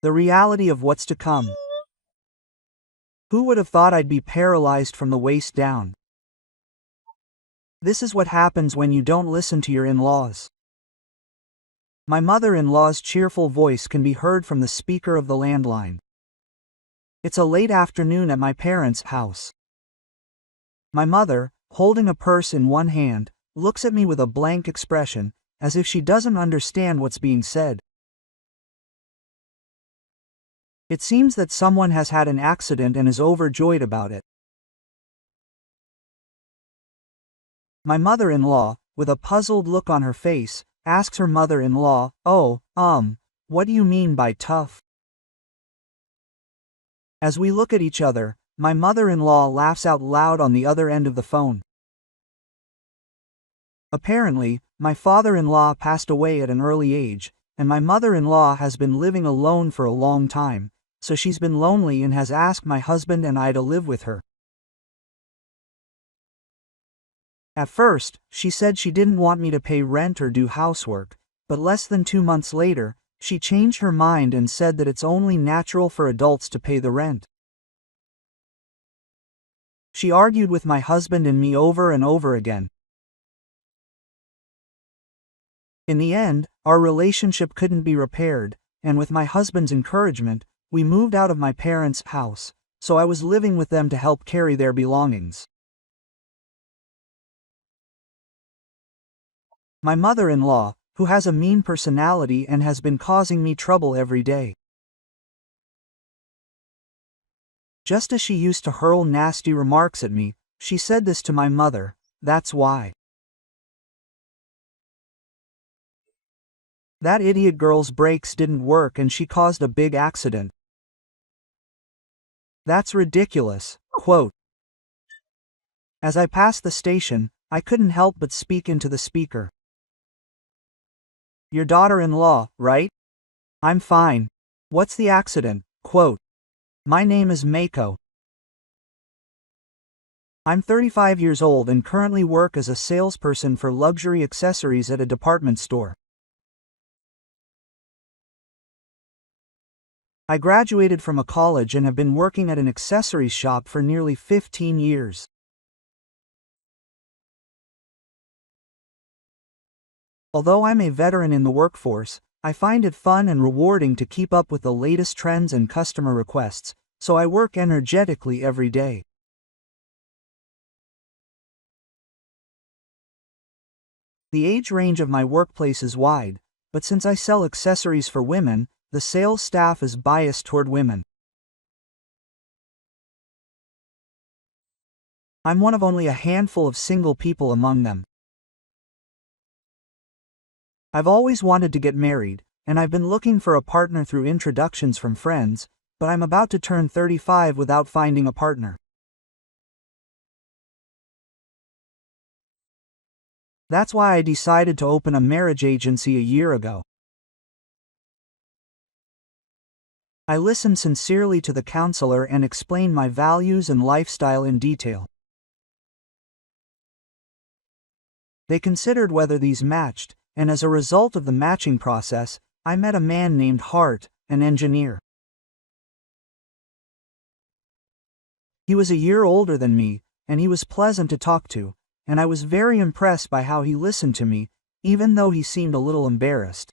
The reality of what's to come. Who would have thought I'd be paralyzed from the waist down? This is what happens when you don't listen to your in-laws. My mother-in-law's cheerful voice can be heard from the speaker of the landline. It's a late afternoon at my parents' house. My mother, holding a purse in one hand, looks at me with a blank expression, as if she doesn't understand what's being said. It seems that someone has had an accident and is overjoyed about it. My mother-in-law, with a puzzled look on her face, asks her mother-in-law, "Oh, what do you mean by tough?" As we look at each other, my mother-in-law laughs out loud on the other end of the phone. Apparently, my father-in-law passed away at an early age, and my mother-in-law has been living alone for a long time, so she's been lonely and has asked my husband and I to live with her. At first, she said she didn't want me to pay rent or do housework, but less than 2 months later, she changed her mind and said that it's only natural for adults to pay the rent. She argued with my husband and me over and over again. In the end, our relationship couldn't be repaired, and with my husband's encouragement, we moved out of my parents' house, so I was living with them to help carry their belongings. My mother-in-law, who has a mean personality and has been causing me trouble every day. Just as she used to hurl nasty remarks at me, she said this to my mother, "That's why. That idiot girl's brakes didn't work and she caused a big accident. That's ridiculous." Quote. As I passed the station, I couldn't help but speak into the speaker. "Your daughter-in-law, right? I'm fine. What's the accident?" Quote. "My name is Mako. I'm 35 years old and currently work as a salesperson for luxury accessories at a department store. I graduated from a college and have been working at an accessories shop for nearly 15 years. Although I'm a veteran in the workforce, I find it fun and rewarding to keep up with the latest trends and customer requests, so I work energetically every day. The age range of my workplace is wide, but since I sell accessories for women, the sales staff is biased toward women. I'm one of only a handful of single people among them. I've always wanted to get married, and I've been looking for a partner through introductions from friends, but I'm about to turn 35 without finding a partner. That's why I decided to open a marriage agency a year ago. I listened sincerely to the counselor and explained my values and lifestyle in detail. They considered whether these matched, and as a result of the matching process, I met a man named Hart, an engineer. He was a year older than me, and he was pleasant to talk to, and I was very impressed by how he listened to me, even though he seemed a little embarrassed.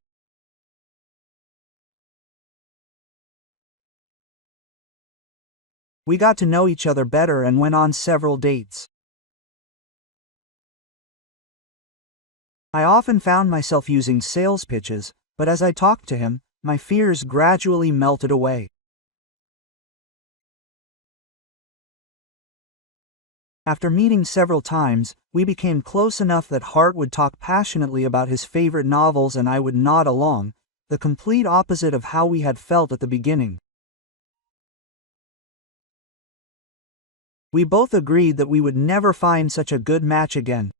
We got to know each other better and went on several dates. I often found myself using sales pitches, but as I talked to him, my fears gradually melted away. After meeting several times, we became close enough that Hart would talk passionately about his favorite novels and I would nod along, the complete opposite of how we had felt at the beginning. We both agreed that we would never find such a good match again.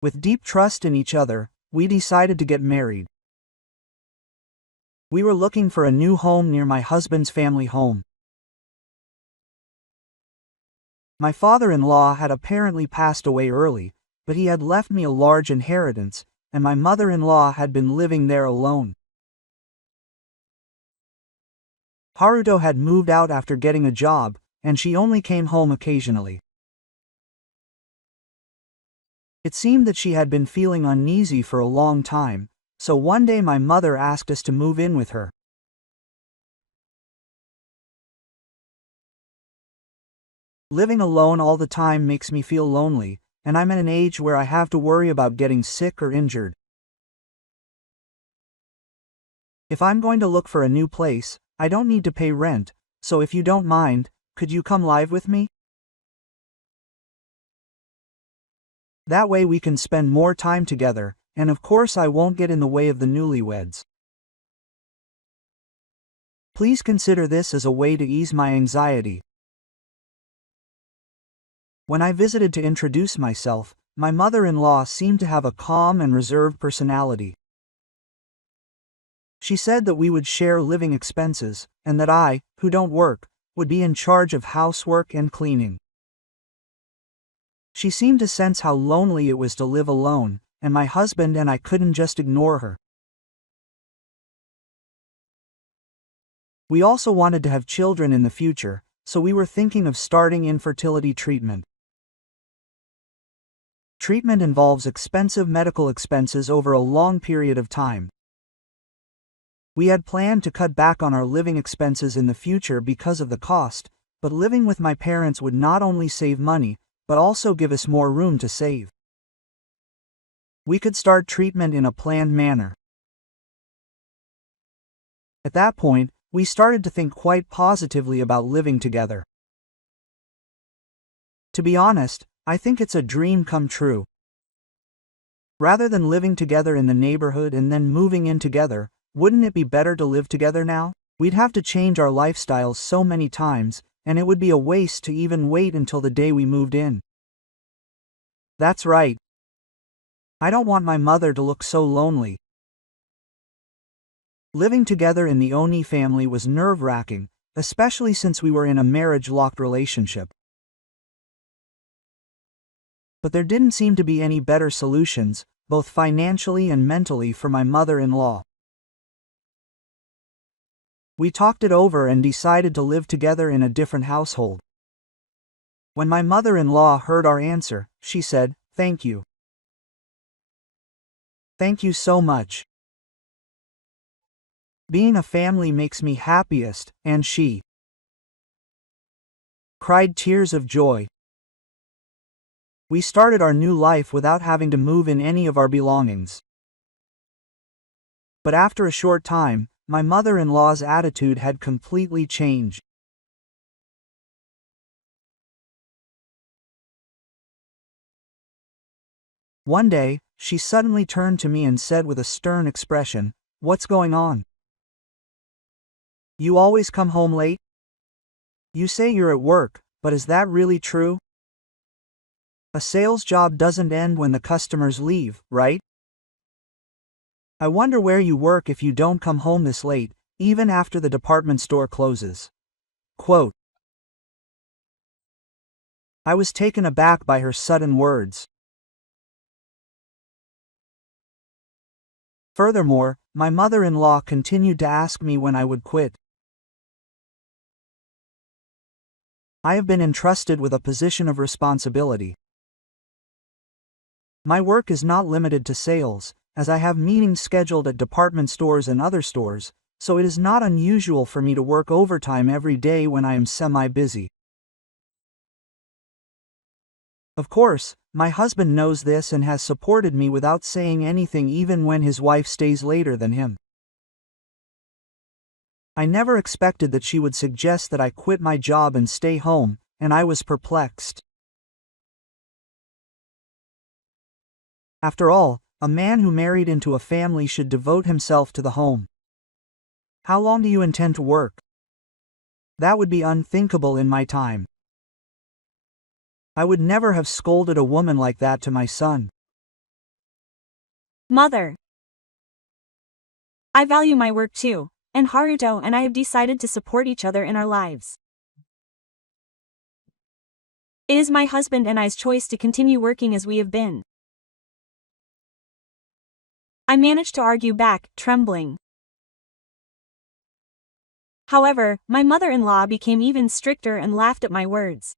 With deep trust in each other, we decided to get married. We were looking for a new home near my husband's family home. My father-in-law had apparently passed away early, but he had left me a large inheritance, and my mother-in-law had been living there alone. Haruto had moved out after getting a job, and she only came home occasionally. It seemed that she had been feeling uneasy for a long time, so one day my mother asked us to move in with her. Living alone all the time makes me feel lonely, and I'm at an age where I have to worry about getting sick or injured. If I'm going to look for a new place, I don't need to pay rent, so if you don't mind, could you come live with me? That way we can spend more time together, and of course I won't get in the way of the newlyweds. Please consider this as a way to ease my anxiety. When I visited to introduce myself, my mother-in-law seemed to have a calm and reserved personality. She said that we would share living expenses, and that I, who don't work, would be in charge of housework and cleaning. She seemed to sense how lonely it was to live alone, and my husband and I couldn't just ignore her. We also wanted to have children in the future, so we were thinking of starting infertility treatment. Treatment involves expensive medical expenses over a long period of time. We had planned to cut back on our living expenses in the future because of the cost, but living with my parents would not only save money, but also give us more room to save. We could start treatment in a planned manner. At that point, we started to think quite positively about living together. To be honest, I think it's a dream come true. Rather than living together in the neighborhood and then moving in together, wouldn't it be better to live together now? We'd have to change our lifestyles so many times, and it would be a waste to even wait until the day we moved in. That's right. I don't want my mother to look so lonely. Living together in the Oni family was nerve-wracking, especially since we were in a marriage-locked relationship. But there didn't seem to be any better solutions, both financially and mentally, for my mother-in-law. We talked it over and decided to live together in a different household. When my mother-in-law heard our answer, she said, "Thank you. Thank you so much. Being a family makes me happiest," and she cried tears of joy. We started our new life without having to move in any of our belongings. But after a short time, my mother-in-law's attitude had completely changed. One day, she suddenly turned to me and said with a stern expression, "What's going on? You always come home late? You say you're at work, but is that really true? A sales job doesn't end when the customers leave, right? I wonder where you work if you don't come home this late, even after the department store closes." Quote. I was taken aback by her sudden words. Furthermore, my mother-in-law continued to ask me when I would quit. I have been entrusted with a position of responsibility. My work is not limited to sales, as I have meetings scheduled at department stores and other stores, so it is not unusual for me to work overtime every day when I am semi-busy. Of course, my husband knows this and has supported me without saying anything even when his wife stays later than him. I never expected that she would suggest that I quit my job and stay home, and I was perplexed. After all, a man who married into a family should devote himself to the home. How long do you intend to work? That would be unthinkable in my time. I would never have scolded a woman like that to my son. Mother, I value my work too, and Haruto and I have decided to support each other in our lives. It is my husband and I's choice to continue working as we have been. I managed to argue back, trembling. However, my mother-in-law became even stricter and laughed at my words.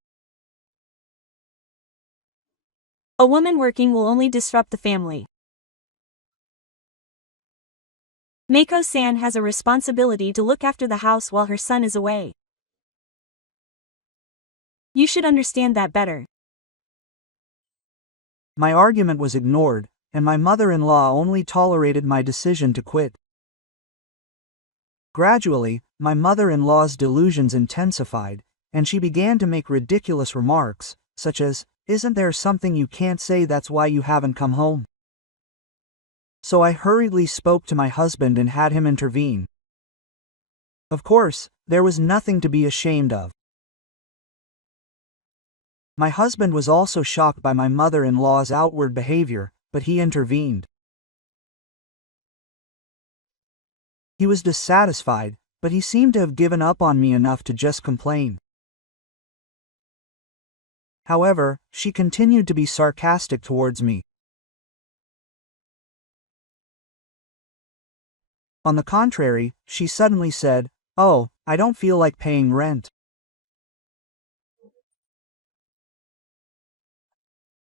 A woman working will only disrupt the family. Mako-san has a responsibility to look after the house while her son is away. You should understand that better. My argument was ignored, and my mother-in-law only tolerated my decision to quit. Gradually, my mother-in-law's delusions intensified, and she began to make ridiculous remarks, such as, "Isn't there something you can't say, that's why you haven't come home?" So I hurriedly spoke to my husband and had him intervene. Of course, there was nothing to be ashamed of. My husband was also shocked by my mother-in-law's outward behavior, but he intervened. He was dissatisfied, but he seemed to have given up on me enough to just complain. However, she continued to be sarcastic towards me. On the contrary, she suddenly said, "Oh, I don't feel like paying rent."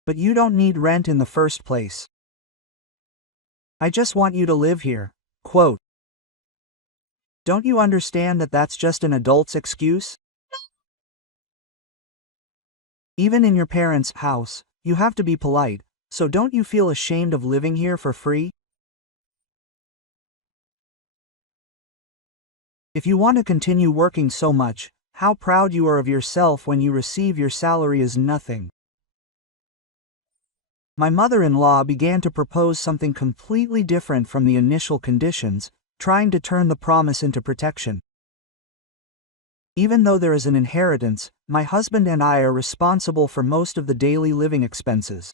But you don't need rent in the first place. I just want you to live here. Quote. Don't you understand that that's just an adult's excuse? Even in your parents' house, you have to be polite, so don't you feel ashamed of living here for free? If you want to continue working so much, how proud you are of yourself when you receive your salary as nothing. My mother-in-law began to propose something completely different from the initial conditions, trying to turn the promise into protection. Even though there is an inheritance, my husband and I are responsible for most of the daily living expenses.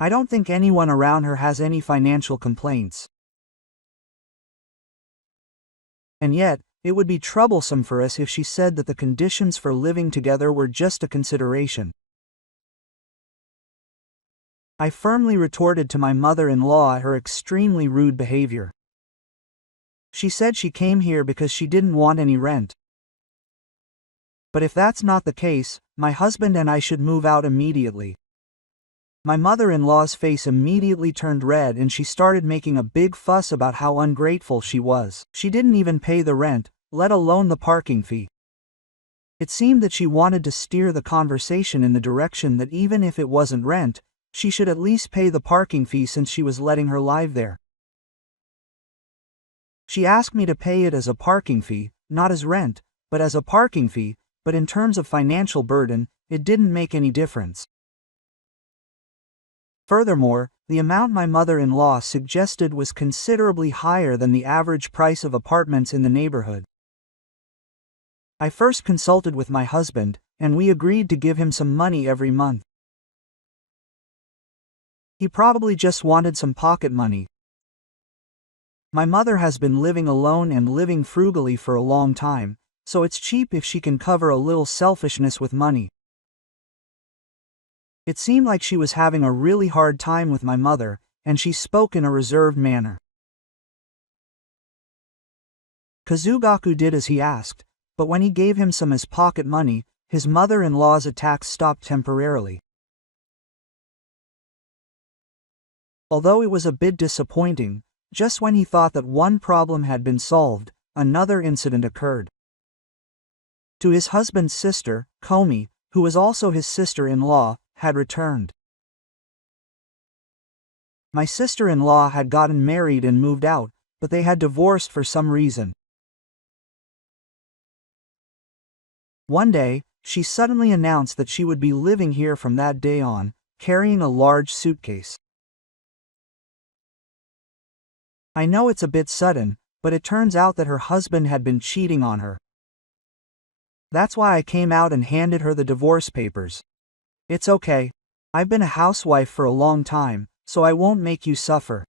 I don't think anyone around her has any financial complaints. And yet, it would be troublesome for us if she said that the conditions for living together were just a consideration. I firmly retorted to my mother-in-law her extremely rude behavior. She said she came here because she didn't want any rent. But if that's not the case, my husband and I should move out immediately. My mother-in-law's face immediately turned red and she started making a big fuss about how ungrateful she was. She didn't even pay the rent, let alone the parking fee. It seemed that she wanted to steer the conversation in the direction that even if it wasn't rent, she should at least pay the parking fee since she was letting her live there. She asked me to pay it as a parking fee, not as rent, but as a parking fee, but in terms of financial burden, it didn't make any difference. Furthermore, the amount my mother-in-law suggested was considerably higher than the average price of apartments in the neighborhood. I first consulted with my husband, and we agreed to give him some money every month. He probably just wanted some pocket money. My mother has been living alone and living frugally for a long time, so it's cheap if she can cover a little selfishness with money. It seemed like she was having a really hard time with my mother, and she spoke in a reserved manner. Kazugaku did as he asked, but when he gave him some as pocket money, his mother-in-law's attacks stopped temporarily. Although it was a bit disappointing, just when he thought that one problem had been solved, another incident occurred. To his husband's sister, Komi, who was also his sister-in-law, had returned. My sister-in-law had gotten married and moved out, but they had divorced for some reason. One day, she suddenly announced that she would be living here from that day on, carrying a large suitcase. I know it's a bit sudden, but it turns out that her husband had been cheating on her. That's why I came out and handed her the divorce papers. It's okay. I've been a housewife for a long time, so I won't make you suffer.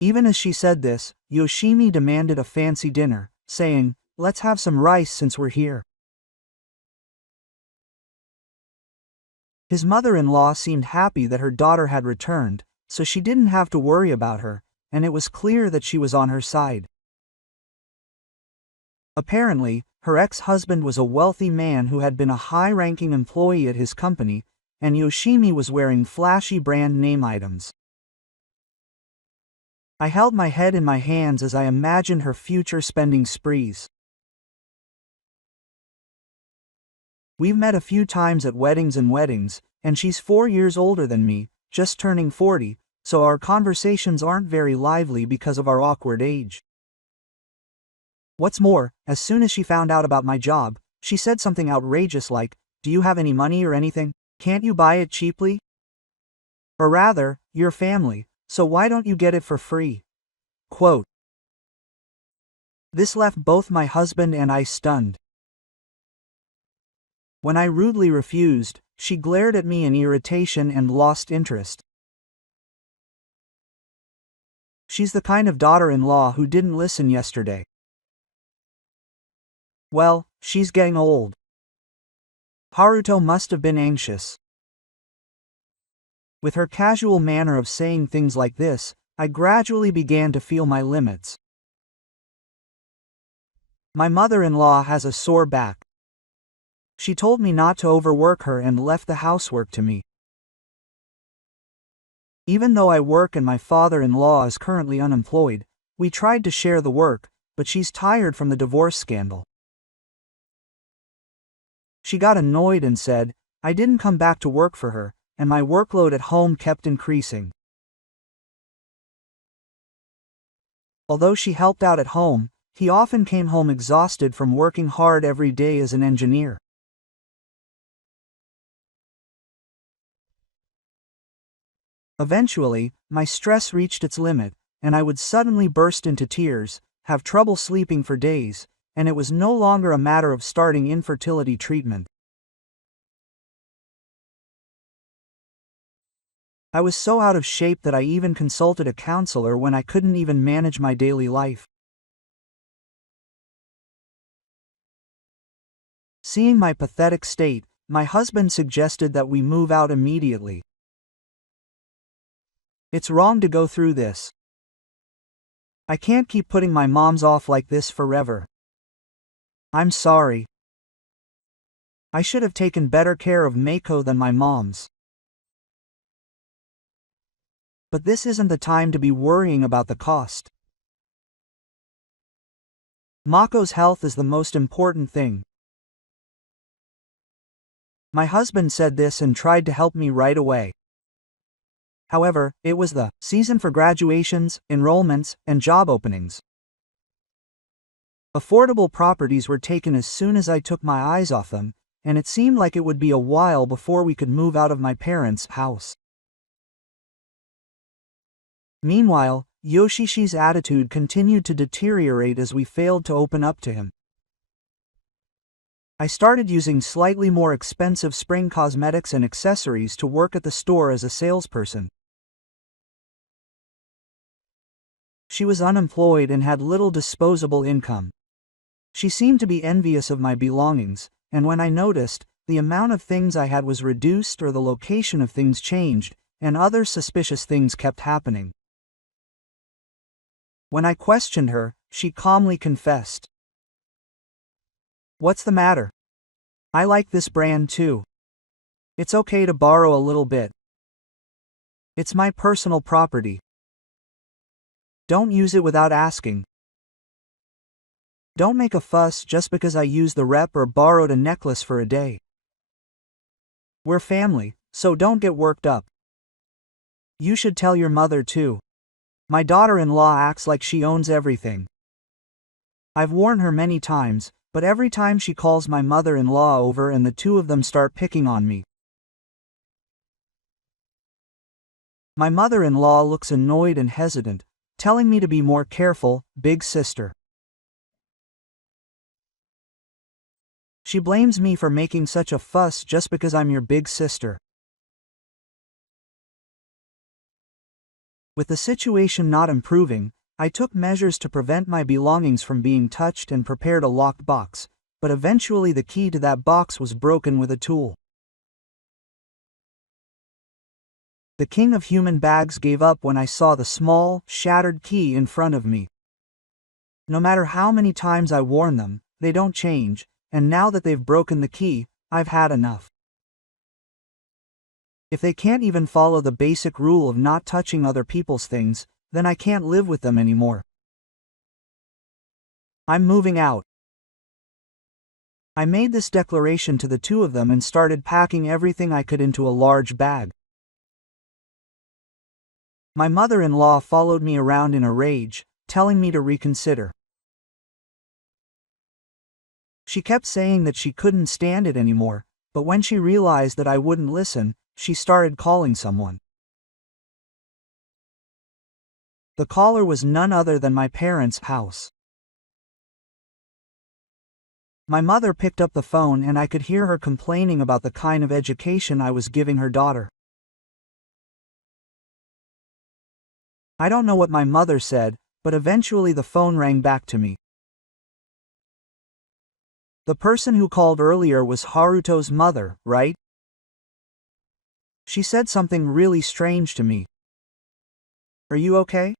Even as she said this, Yoshimi demanded a fancy dinner, saying, "Let's have some rice since we're here." His mother-in-law seemed happy that her daughter had returned, so she didn't have to worry about her, and it was clear that she was on her side. Apparently, her ex-husband was a wealthy man who had been a high-ranking employee at his company, and Yoshimi was wearing flashy brand name items. I held my head in my hands as I imagined her future spending sprees. We've met a few times at weddings, and she's 4 years older than me, just turning 40, so our conversations aren't very lively because of our awkward age. What's more, as soon as she found out about my job, she said something outrageous like, "Do you have any money or anything? Can't you buy it cheaply? Or rather, you're family, so why don't you get it for free?" Quote. This left both my husband and I stunned. When I rudely refused, she glared at me in irritation and lost interest. She's the kind of daughter-in-law who didn't listen yesterday. Well, she's getting old. Haruto must have been anxious. With her casual manner of saying things like this, I gradually began to feel my limits. My mother-in-law has a sore back. She told me not to overwork her and left the housework to me. Even though I work and my father-in-law is currently unemployed, we tried to share the work, but she's tired from the divorce scandal. She got annoyed and said, I didn't come back to work for her, and my workload at home kept increasing. Although she helped out at home, he often came home exhausted from working hard every day as an engineer. Eventually, my stress reached its limit, and I would suddenly burst into tears, have trouble sleeping for days, and it was no longer a matter of starting infertility treatment. I was so out of shape that I even consulted a counselor when I couldn't even manage my daily life. Seeing my pathetic state, my husband suggested that we move out immediately. It's wrong to go through this. I can't keep putting my moms off like this forever. I'm sorry. I should have taken better care of Meiko than my moms. But this isn't the time to be worrying about the cost. Mako's health is the most important thing. My husband said this and tried to help me right away. However, it was the season for graduations, enrollments, and job openings. Affordable properties were taken as soon as I took my eyes off them, and it seemed like it would be a while before we could move out of my parents' house. Meanwhile, Yoshishi's attitude continued to deteriorate as we failed to open up to him. I started using slightly more expensive spring cosmetics and accessories to work at the store as a salesperson. She was unemployed and had little disposable income. She seemed to be envious of my belongings, and when I noticed, the amount of things I had was reduced or the location of things changed, and other suspicious things kept happening. When I questioned her, she calmly confessed. What's the matter? I like this brand too. It's okay to borrow a little bit. It's my personal property. Don't use it without asking. Don't make a fuss just because I used the rep or borrowed a necklace for a day. We're family, so don't get worked up. You should tell your mother too. My daughter-in-law acts like she owns everything. I've warned her many times, but every time she calls my mother-in-law over and the two of them start picking on me. My mother-in-law looks annoyed and hesitant, telling me to be more careful, big sister. She blames me for making such a fuss just because I'm your big sister. With the situation not improving, I took measures to prevent my belongings from being touched and prepared a locked box, but eventually the key to that box was broken with a tool. The king of human bags gave up when I saw the small, shattered key in front of me. No matter how many times I warn them, they don't change, and now that they've broken the key, I've had enough. If they can't even follow the basic rule of not touching other people's things, then I can't live with them anymore. I'm moving out. I made this declaration to the two of them and started packing everything I could into a large bag. My mother-in-law followed me around in a rage, telling me to reconsider. She kept saying that she couldn't stand it anymore, but when she realized that I wouldn't listen, she started calling someone. The caller was none other than my parents' house. My mother picked up the phone and I could hear her complaining about the kind of education I was giving her daughter. I don't know what my mother said, but eventually the phone rang back to me. The person who called earlier was Haruto's mother, right? She said something really strange to me. Are you okay?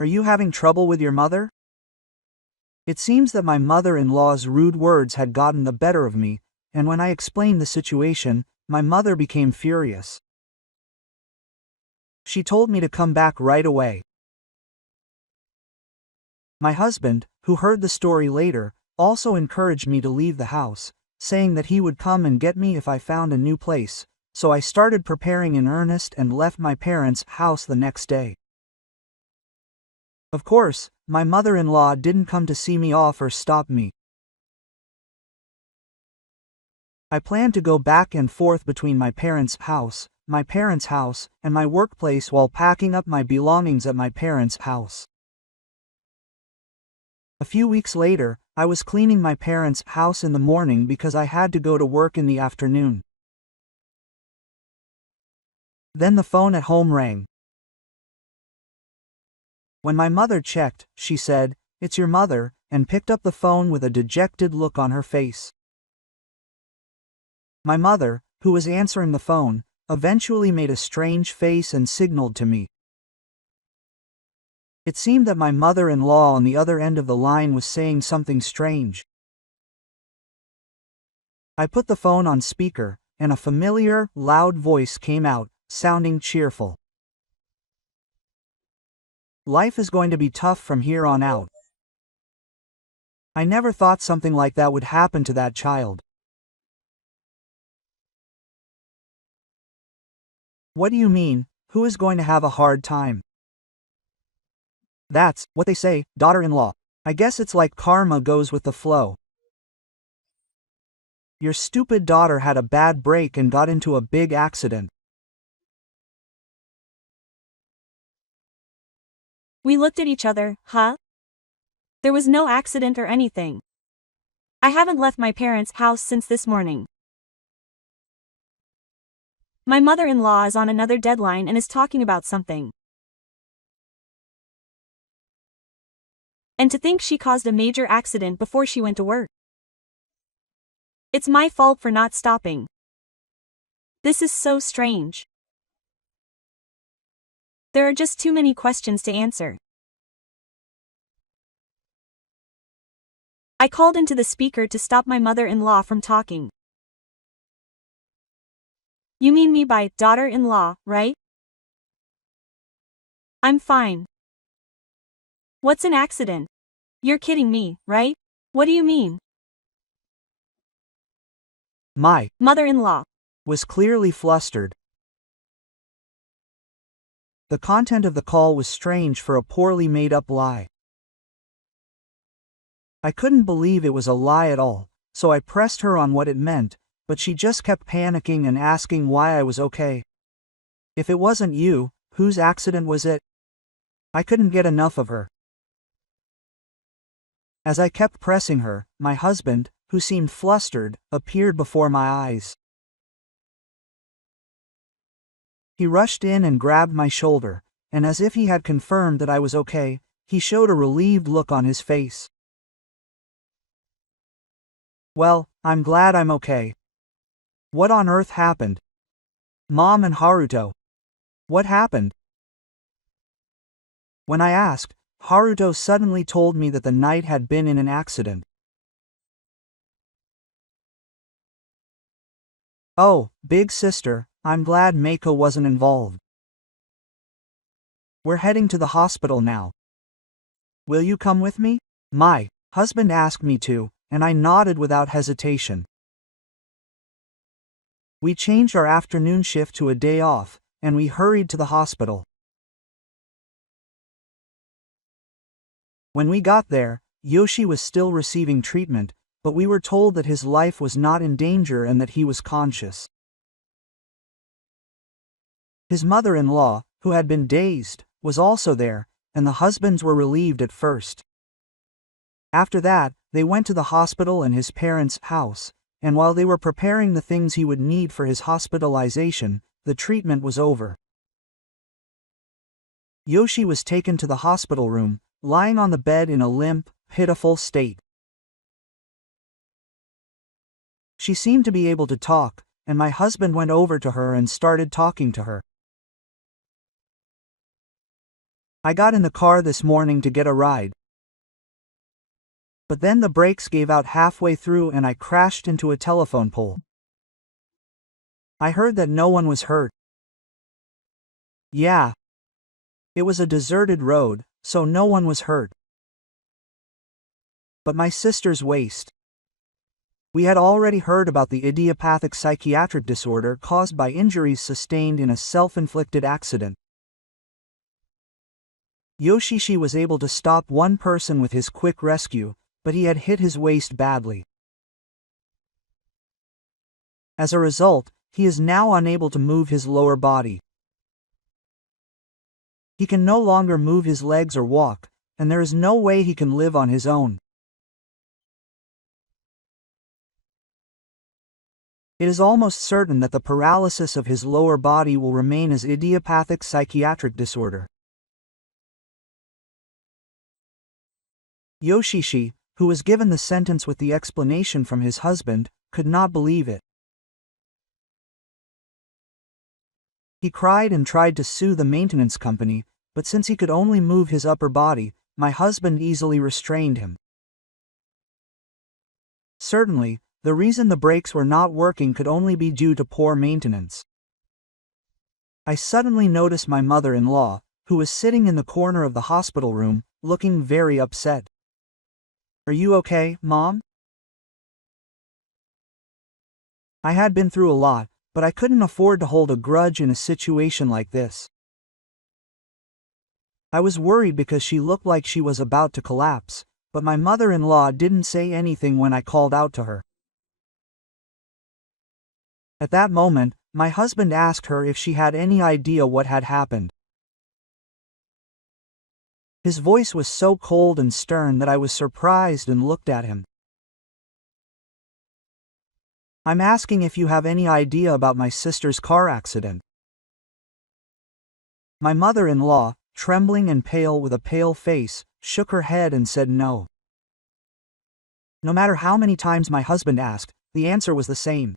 Are you having trouble with your mother? It seems that my mother-in-law's rude words had gotten the better of me, and when I explained the situation, my mother became furious. She told me to come back right away. My husband, who heard the story later, also encouraged me to leave the house, saying that he would come and get me if I found a new place, so I started preparing in earnest and left my parents' house the next day. Of course, my mother-in-law didn't come to see me off or stop me. I planned to go back and forth between my parents' house, and my workplace while packing up my belongings at my parents' house. A few weeks later, I was cleaning my parents' house in the morning because I had to go to work in the afternoon. Then the phone at home rang. When my mother checked, she said, "It's your mother," and picked up the phone with a dejected look on her face. My mother, who was answering the phone, eventually made a strange face and signaled to me. It seemed that my mother-in-law on the other end of the line was saying something strange. I put the phone on speaker, and a familiar, loud voice came out, sounding cheerful. Life is going to be tough from here on out. I never thought something like that would happen to that child. What do you mean, who is going to have a hard time? That's what they say, daughter-in-law. I guess it's like karma goes with the flow. Your stupid daughter had a bad break and got into a big accident. We looked at each other, huh? There was no accident or anything. I haven't left my parents' house since this morning. My mother-in-law is on another deadline and is talking about something. And to think she caused a major accident before she went to work. It's my fault for not stopping. This is so strange. There are just too many questions to answer. I called into the speaker to stop my mother-in-law from talking. You mean me by daughter-in-law, right? I'm fine. What's an accident? You're kidding me, right? What do you mean? My mother-in-law was clearly flustered. The content of the call was strange for a poorly made-up lie. I couldn't believe it was a lie at all, so I pressed her on what it meant, but she just kept panicking and asking why I was okay. If it wasn't you, whose accident was it? I couldn't get enough of her. As I kept pressing her, my husband, who seemed flustered, appeared before my eyes. He rushed in and grabbed my shoulder, and as if he had confirmed that I was okay, he showed a relieved look on his face. Well, I'm glad I'm okay. What on earth happened? Mom and Haruto. What happened? When I asked, Haruto suddenly told me that the night had been in an accident. Oh, big sister, I'm glad Meiko wasn't involved. We're heading to the hospital now. Will you come with me? My husband asked me to, and I nodded without hesitation. We changed our afternoon shift to a day off, and we hurried to the hospital. When we got there, Yoshi was still receiving treatment, but we were told that his life was not in danger and that he was conscious. His mother-in-law, who had been dazed, was also there, and the husbands were relieved at first. After that, they went to the hospital and his parents' house, and while they were preparing the things he would need for his hospitalization, the treatment was over. Yoshi was taken to the hospital room, lying on the bed in a limp, pitiful state. She seemed to be able to talk, and my husband went over to her and started talking to her. I got in the car this morning to get a ride. But then the brakes gave out halfway through and I crashed into a telephone pole. I heard that no one was hurt. Yeah. It was a deserted road, so no one was hurt. But my sister's waist. We had already heard about the idiopathic psychiatric disorder caused by injuries sustained in a self-inflicted accident. Yoshishi was able to stop one person with his quick rescue, but he had hit his waist badly. As a result, he is now unable to move his lower body. He can no longer move his legs or walk, and there is no way he can live on his own. It is almost certain that the paralysis of his lower body will remain as idiopathic psychiatric disorder. Yoshishi, who was given the sentence with the explanation from his husband, could not believe it. He cried and tried to sue the maintenance company, but since he could only move his upper body, my husband easily restrained him. Certainly, the reason the brakes were not working could only be due to poor maintenance. I suddenly noticed my mother-in-law, who was sitting in the corner of the hospital room, looking very upset. Are you okay, Mom? I had been through a lot, but I couldn't afford to hold a grudge in a situation like this. I was worried because she looked like she was about to collapse, but my mother-in-law didn't say anything when I called out to her. At that moment, my husband asked her if she had any idea what had happened. His voice was so cold and stern that I was surprised and looked at him. I'm asking if you have any idea about my sister's car accident. My mother-in-law, trembling and pale with a pale face, shook her head and said no. No matter how many times my husband asked, the answer was the same.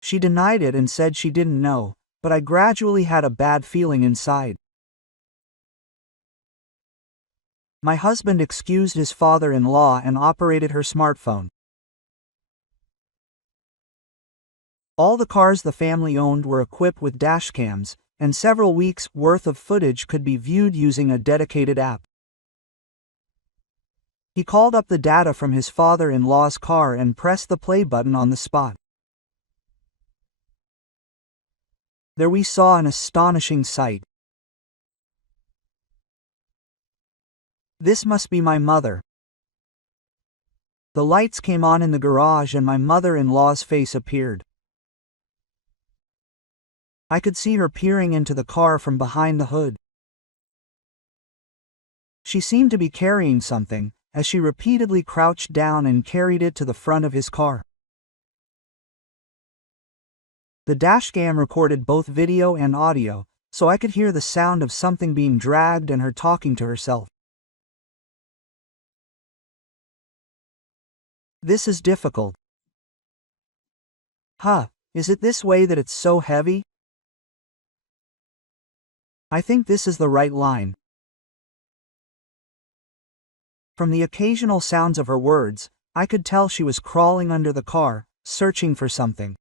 She denied it and said she didn't know, but I gradually had a bad feeling inside. My husband excused his father-in-law and operated her smartphone. All the cars the family owned were equipped with dashcams, and several weeks' worth of footage could be viewed using a dedicated app. He called up the data from his father-in-law's car and pressed the play button on the spot. There we saw an astonishing sight. This must be my mother. The lights came on in the garage and my mother-in-law's face appeared. I could see her peering into the car from behind the hood. She seemed to be carrying something, as she repeatedly crouched down and carried it to the front of his car. The dashcam recorded both video and audio, so I could hear the sound of something being dragged and her talking to herself. This is difficult. Huh, is it this way that it's so heavy? I think this is the right line. From the occasional sounds of her words, I could tell she was crawling under the car, searching for something.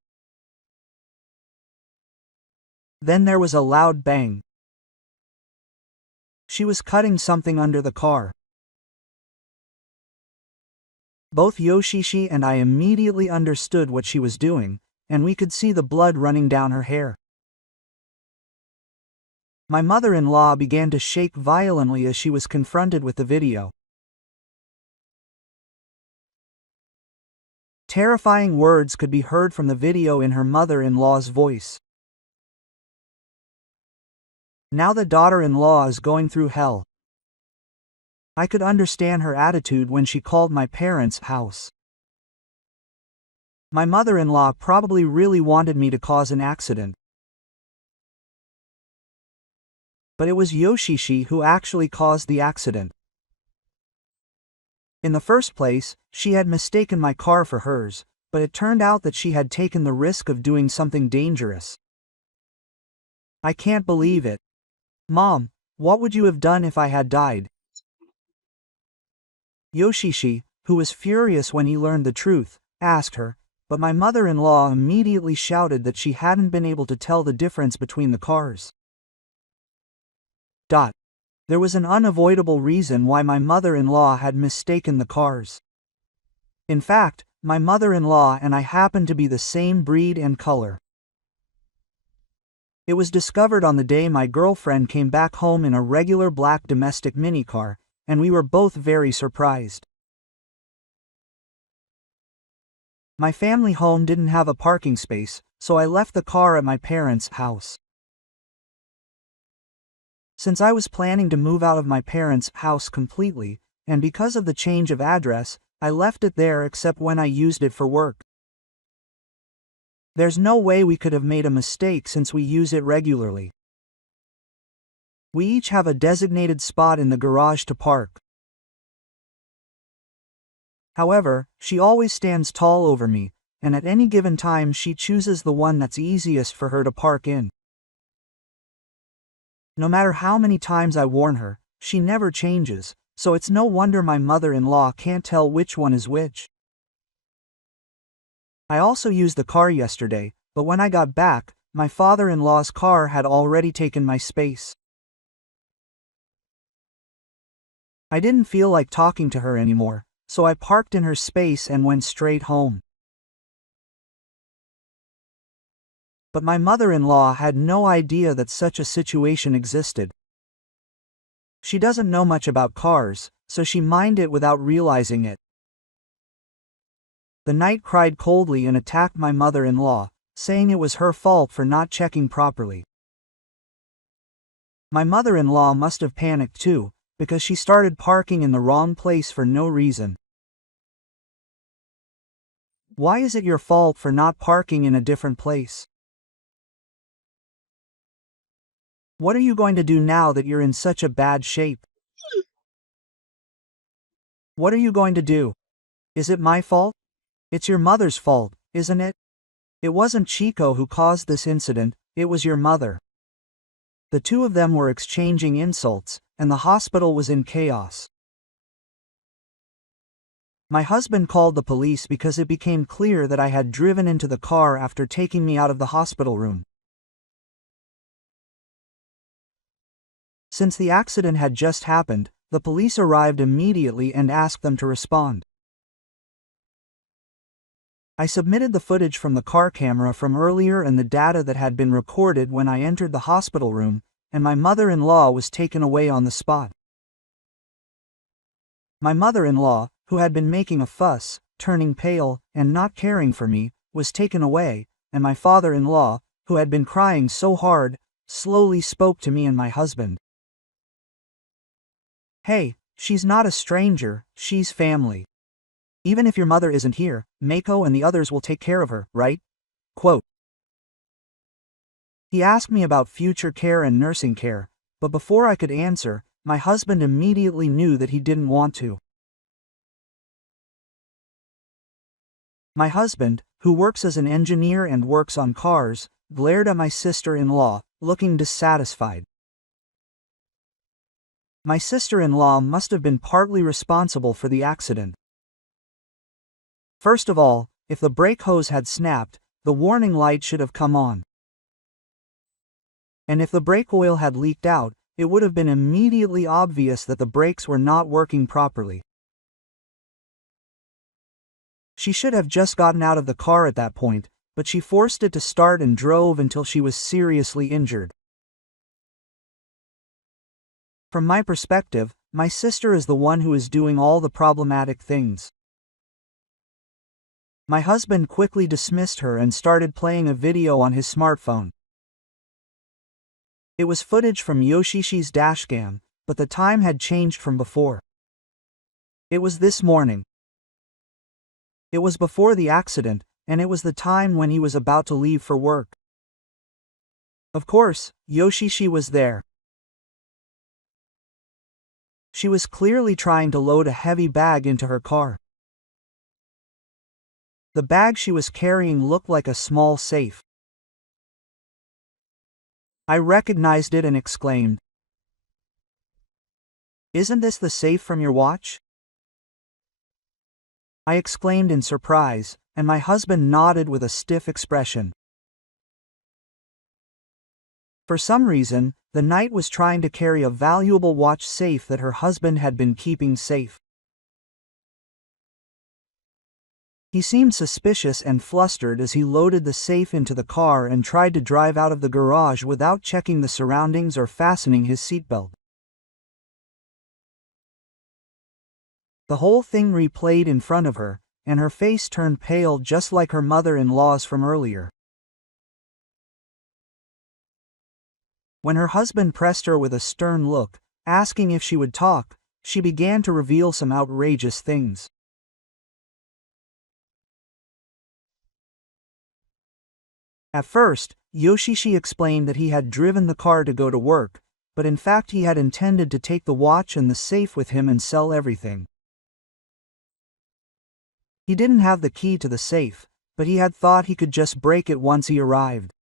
Then there was a loud bang. She was cutting something under the car. Both Yoshishi and I immediately understood what she was doing, and we could see the blood running down her hair. My mother-in-law began to shake violently as she was confronted with the video. Terrifying words could be heard from the video in her mother-in-law's voice. Now the daughter-in-law is going through hell. I could understand her attitude when she called my parents' house. My mother-in-law probably really wanted me to cause an accident. But it was Yoshishi who actually caused the accident. In the first place, she had mistaken my car for hers, but it turned out that she had taken the risk of doing something dangerous. I can't believe it. Mom, what would you have done if I had died? Yoshishi, who was furious when he learned the truth, asked her, but my mother-in-law immediately shouted that she hadn't been able to tell the difference between the cars. There was an unavoidable reason why my mother-in-law had mistaken the cars. In fact, my mother-in-law and I happened to be the same breed and color. It was discovered on the day my girlfriend came back home in a regular black domestic minicar, and we were both very surprised. My family home didn't have a parking space, so I left the car at my parents' house. Since I was planning to move out of my parents' house completely, and because of the change of address, I left it there except when I used it for work. There's no way we could have made a mistake since we use it regularly. We each have a designated spot in the garage to park. However, she always stands tall over me, and at any given time she chooses the one that's easiest for her to park in. No matter how many times I warn her, she never changes, so it's no wonder my mother-in-law can't tell which one is which. I also used the car yesterday, but when I got back, my father-in-law's car had already taken my space. I didn't feel like talking to her anymore, so I parked in her space and went straight home. But my mother-in-law had no idea that such a situation existed. She doesn't know much about cars, so she mined it without realizing it. The knight cried coldly and attacked my mother-in-law, saying it was her fault for not checking properly. My mother-in-law must have panicked too, because she started parking in the wrong place for no reason. Why is it your fault for not parking in a different place? What are you going to do now that you're in such a bad shape? What are you going to do? Is it my fault? It's your mother's fault, isn't it? It wasn't Chico who caused this incident, it was your mother. The two of them were exchanging insults, and the hospital was in chaos. My husband called the police because it became clear that I had driven into the car after taking me out of the hospital room. Since the accident had just happened, the police arrived immediately and asked them to respond. I submitted the footage from the car camera from earlier and the data that had been recorded when I entered the hospital room, and my mother-in-law was taken away on the spot. My mother-in-law, who had been making a fuss, turning pale, and not caring for me, was taken away, and my father-in-law, who had been crying so hard, slowly spoke to me and my husband. Hey, she's not a stranger, she's family. Even if your mother isn't here, Mako and the others will take care of her, right? Quote. He asked me about future care and nursing care, but before I could answer, my husband immediately knew that he didn't want to. My husband, who works as an engineer and works on cars, glared at my sister-in-law, looking dissatisfied. My sister-in-law must have been partly responsible for the accident. First of all, if the brake hose had snapped, the warning light should have come on. And if the brake oil had leaked out, it would have been immediately obvious that the brakes were not working properly. She should have just gotten out of the car at that point, but she forced it to start and drove until she was seriously injured. From my perspective, my sister is the one who is doing all the problematic things. My husband quickly dismissed her and started playing a video on his smartphone. It was footage from Yoshishi's dashcam, but the time had changed from before. It was this morning. It was before the accident, and it was the time when he was about to leave for work. Of course, Yoshishi was there. She was clearly trying to load a heavy bag into her car. The bag she was carrying looked like a small safe. I recognized it and exclaimed, "Isn't this the safe from your watch?" I exclaimed in surprise, and my husband nodded with a stiff expression. For some reason, the knight was trying to carry a valuable watch safe that her husband had been keeping safe. He seemed suspicious and flustered as he loaded the safe into the car and tried to drive out of the garage without checking the surroundings or fastening his seatbelt. The whole thing replayed in front of her, and her face turned pale just like her mother-in-law's from earlier. When her husband pressed her with a stern look, asking if she would talk, she began to reveal some outrageous things. At first, Yoshishi explained that he had driven the car to go to work, but in fact he had intended to take the watch and the safe with him and sell everything. He didn't have the key to the safe, but he had thought he could just break it once he arrived.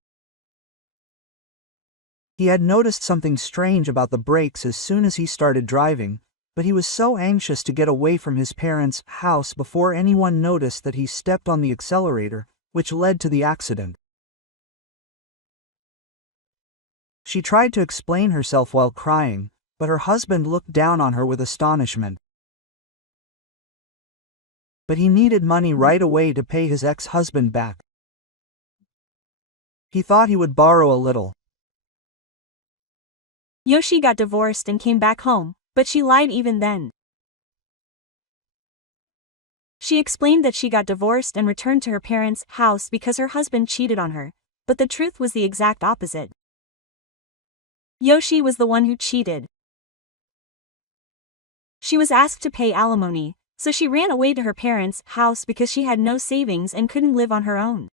He had noticed something strange about the brakes as soon as he started driving, but he was so anxious to get away from his parents' house before anyone noticed that he stepped on the accelerator, which led to the accident. She tried to explain herself while crying, but her husband looked down on her with astonishment. But he needed money right away to pay his ex-husband back. He thought he would borrow a little. Yoshi got divorced and came back home, but she lied even then. She explained that she got divorced and returned to her parents' house because her husband cheated on her, but the truth was the exact opposite. Yoshi was the one who cheated. She was asked to pay alimony, so she ran away to her parents' house because she had no savings and couldn't live on her own.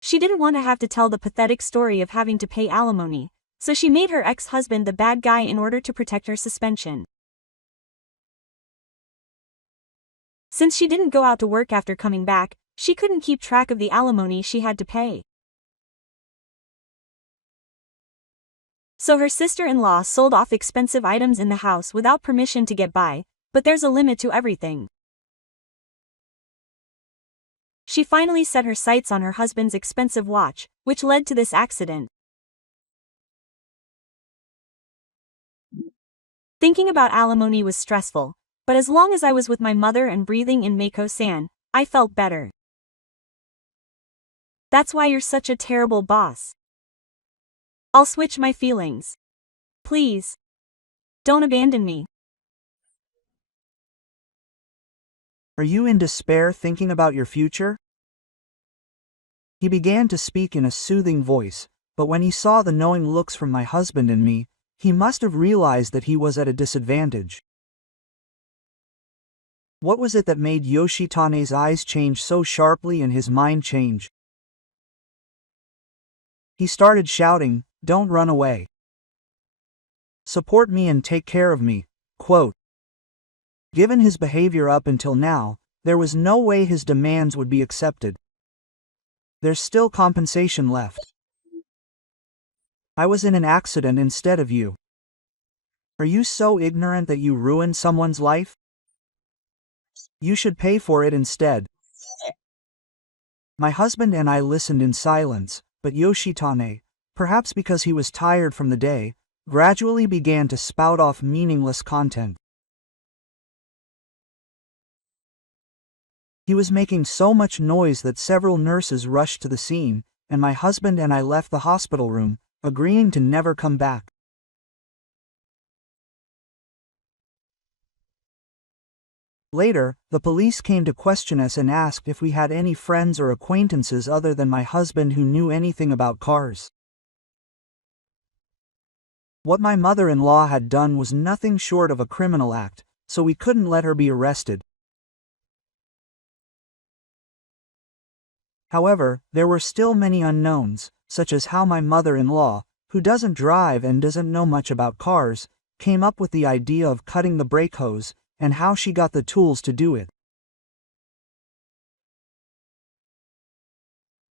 She didn't want to have to tell the pathetic story of having to pay alimony, so she made her ex-husband the bad guy in order to protect her suspension. Since she didn't go out to work after coming back, she couldn't keep track of the alimony she had to pay. So her sister-in-law sold off expensive items in the house without permission to get by, but there's a limit to everything. She finally set her sights on her husband's expensive watch, which led to this accident. Thinking about alimony was stressful, but as long as I was with my mother and breathing in Mako-san, I felt better. That's why you're such a terrible boss. I'll switch my feelings. Please. Don't abandon me. Are you in despair thinking about your future? He began to speak in a soothing voice, but when he saw the knowing looks from my husband and me, he must have realized that he was at a disadvantage. What was it that made Yoshitane's eyes change so sharply and his mind change? He started shouting, "Don't run away. Support me and take care of me." Quote. Given his behavior up until now, there was no way his demands would be accepted. There's still compensation left. I was in an accident instead of you. Are you so ignorant that you ruined someone's life? You should pay for it instead. My husband and I listened in silence, but Yoshitane, perhaps because he was tired from the day, gradually began to spout off meaningless content. He was making so much noise that several nurses rushed to the scene, and my husband and I left the hospital room, agreeing to never come back. Later, the police came to question us and asked if we had any friends or acquaintances other than my husband who knew anything about cars. What my mother-in-law had done was nothing short of a criminal act, so we couldn't let her be arrested. However, there were still many unknowns, such as how my mother-in-law, who doesn't drive and doesn't know much about cars, came up with the idea of cutting the brake hose, and how she got the tools to do it.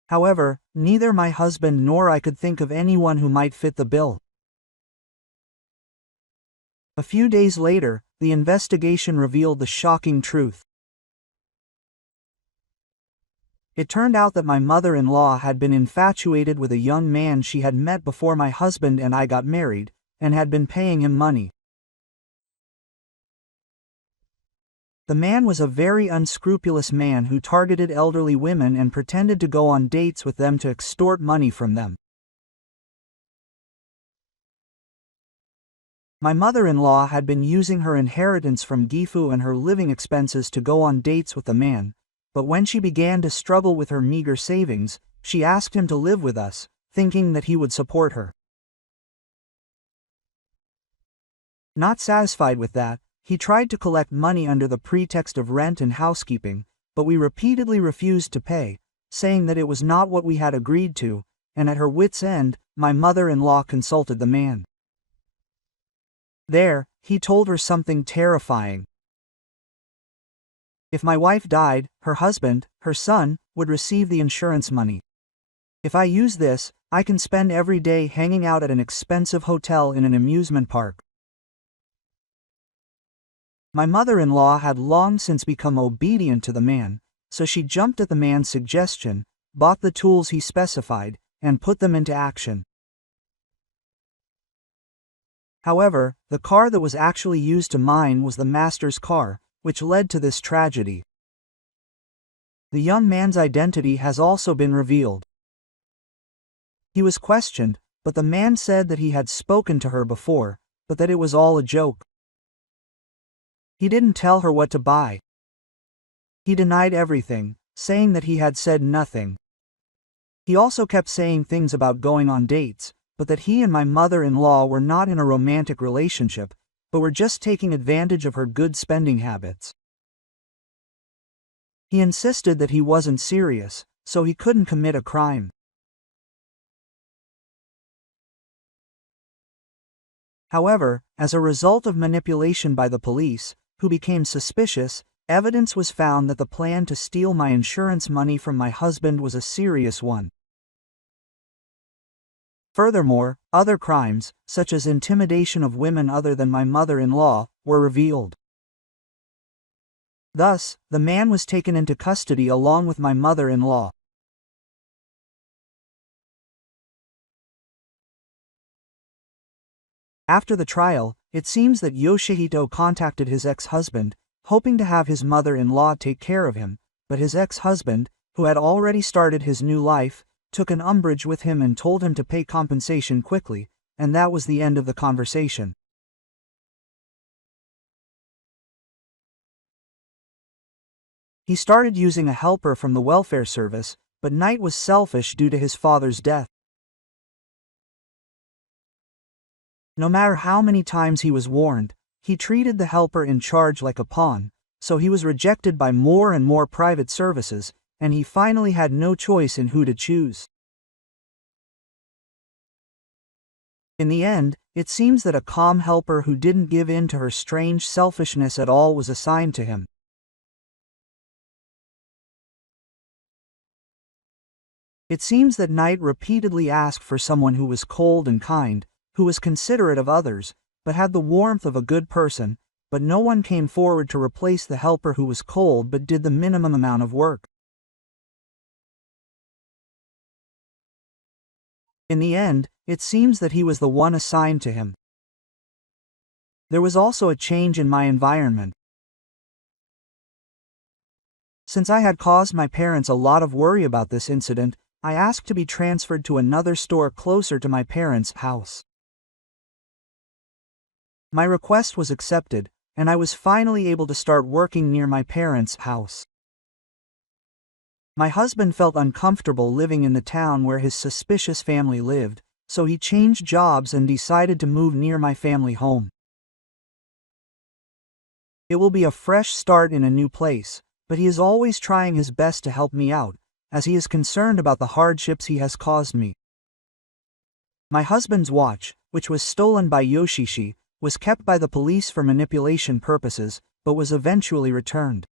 However, neither my husband nor I could think of anyone who might fit the bill. A few days later, the investigation revealed the shocking truth. It turned out that my mother-in-law had been infatuated with a young man she had met before my husband and I got married, and had been paying him money. The man was a very unscrupulous man who targeted elderly women and pretended to go on dates with them to extort money from them. My mother-in-law had been using her inheritance from Gifu and her living expenses to go on dates with the man, but when she began to struggle with her meager savings, she asked him to live with us, thinking that he would support her. Not satisfied with that, he tried to collect money under the pretext of rent and housekeeping, but we repeatedly refused to pay, saying that it was not what we had agreed to, and at her wit's end, my mother-in-law consulted the man. There, he told her something terrifying. If my wife died, her husband, her son, would receive the insurance money. If I use this, I can spend every day hanging out at an expensive hotel in an amusement park. My mother-in-law had long since become obedient to the man, so she jumped at the man's suggestion, bought the tools he specified, and put them into action. However, the car that was actually used to mine was the master's car, which led to this tragedy. The young man's identity has also been revealed. He was questioned, but the man said that he had spoken to her before, but that it was all a joke. He didn't tell her what to buy. He denied everything, saying that he had said nothing. He also kept saying things about going on dates, but that he and my mother-in-law were not in a romantic relationship, but were just taking advantage of her good spending habits. He insisted that he wasn't serious, so he couldn't commit a crime. However, as a result of manipulation by the police, who became suspicious, evidence was found that the plan to steal my insurance money from my husband was a serious one. Furthermore, other crimes, such as intimidation of women other than my mother-in-law, were revealed. Thus, the man was taken into custody along with my mother-in-law. After the trial, it seems that Yoshihito contacted his ex-husband, hoping to have his mother-in-law take care of him, but his ex-husband, who had already started his new life, took an umbrage with him and told him to pay compensation quickly, and that was the end of the conversation. He started using a helper from the welfare service, but Knight was selfish due to his father's death. No matter how many times he was warned, he treated the helper in charge like a pawn, so he was rejected by more and more private services, and he finally had no choice in who to choose. In the end, it seems that a calm helper who didn't give in to her strange selfishness at all was assigned to him. It seems that Knight repeatedly asked for someone who was cold and kind, who was considerate of others, but had the warmth of a good person, but no one came forward to replace the helper who was cold but did the minimum amount of work. In the end, it seems that he was the one assigned to him. There was also a change in my environment. Since I had caused my parents a lot of worry about this incident, I asked to be transferred to another store closer to my parents' house. My request was accepted, and I was finally able to start working near my parents' house. My husband felt uncomfortable living in the town where his suspicious family lived, so he changed jobs and decided to move near my family home. It will be a fresh start in a new place, but he is always trying his best to help me out, as he is concerned about the hardships he has caused me. My husband's watch, which was stolen by Yoshishi, was kept by the police for manipulation purposes, but was eventually returned.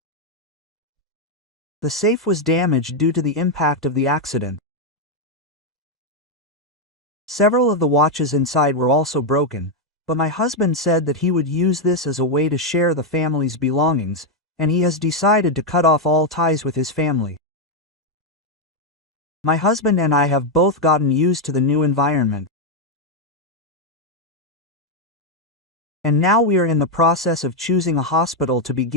The safe was damaged due to the impact of the accident. Several of the watches inside were also broken, but my husband said that he would use this as a way to share the family's belongings, and he has decided to cut off all ties with his family. My husband and I have both gotten used to the new environment. And now we are in the process of choosing a hospital to begin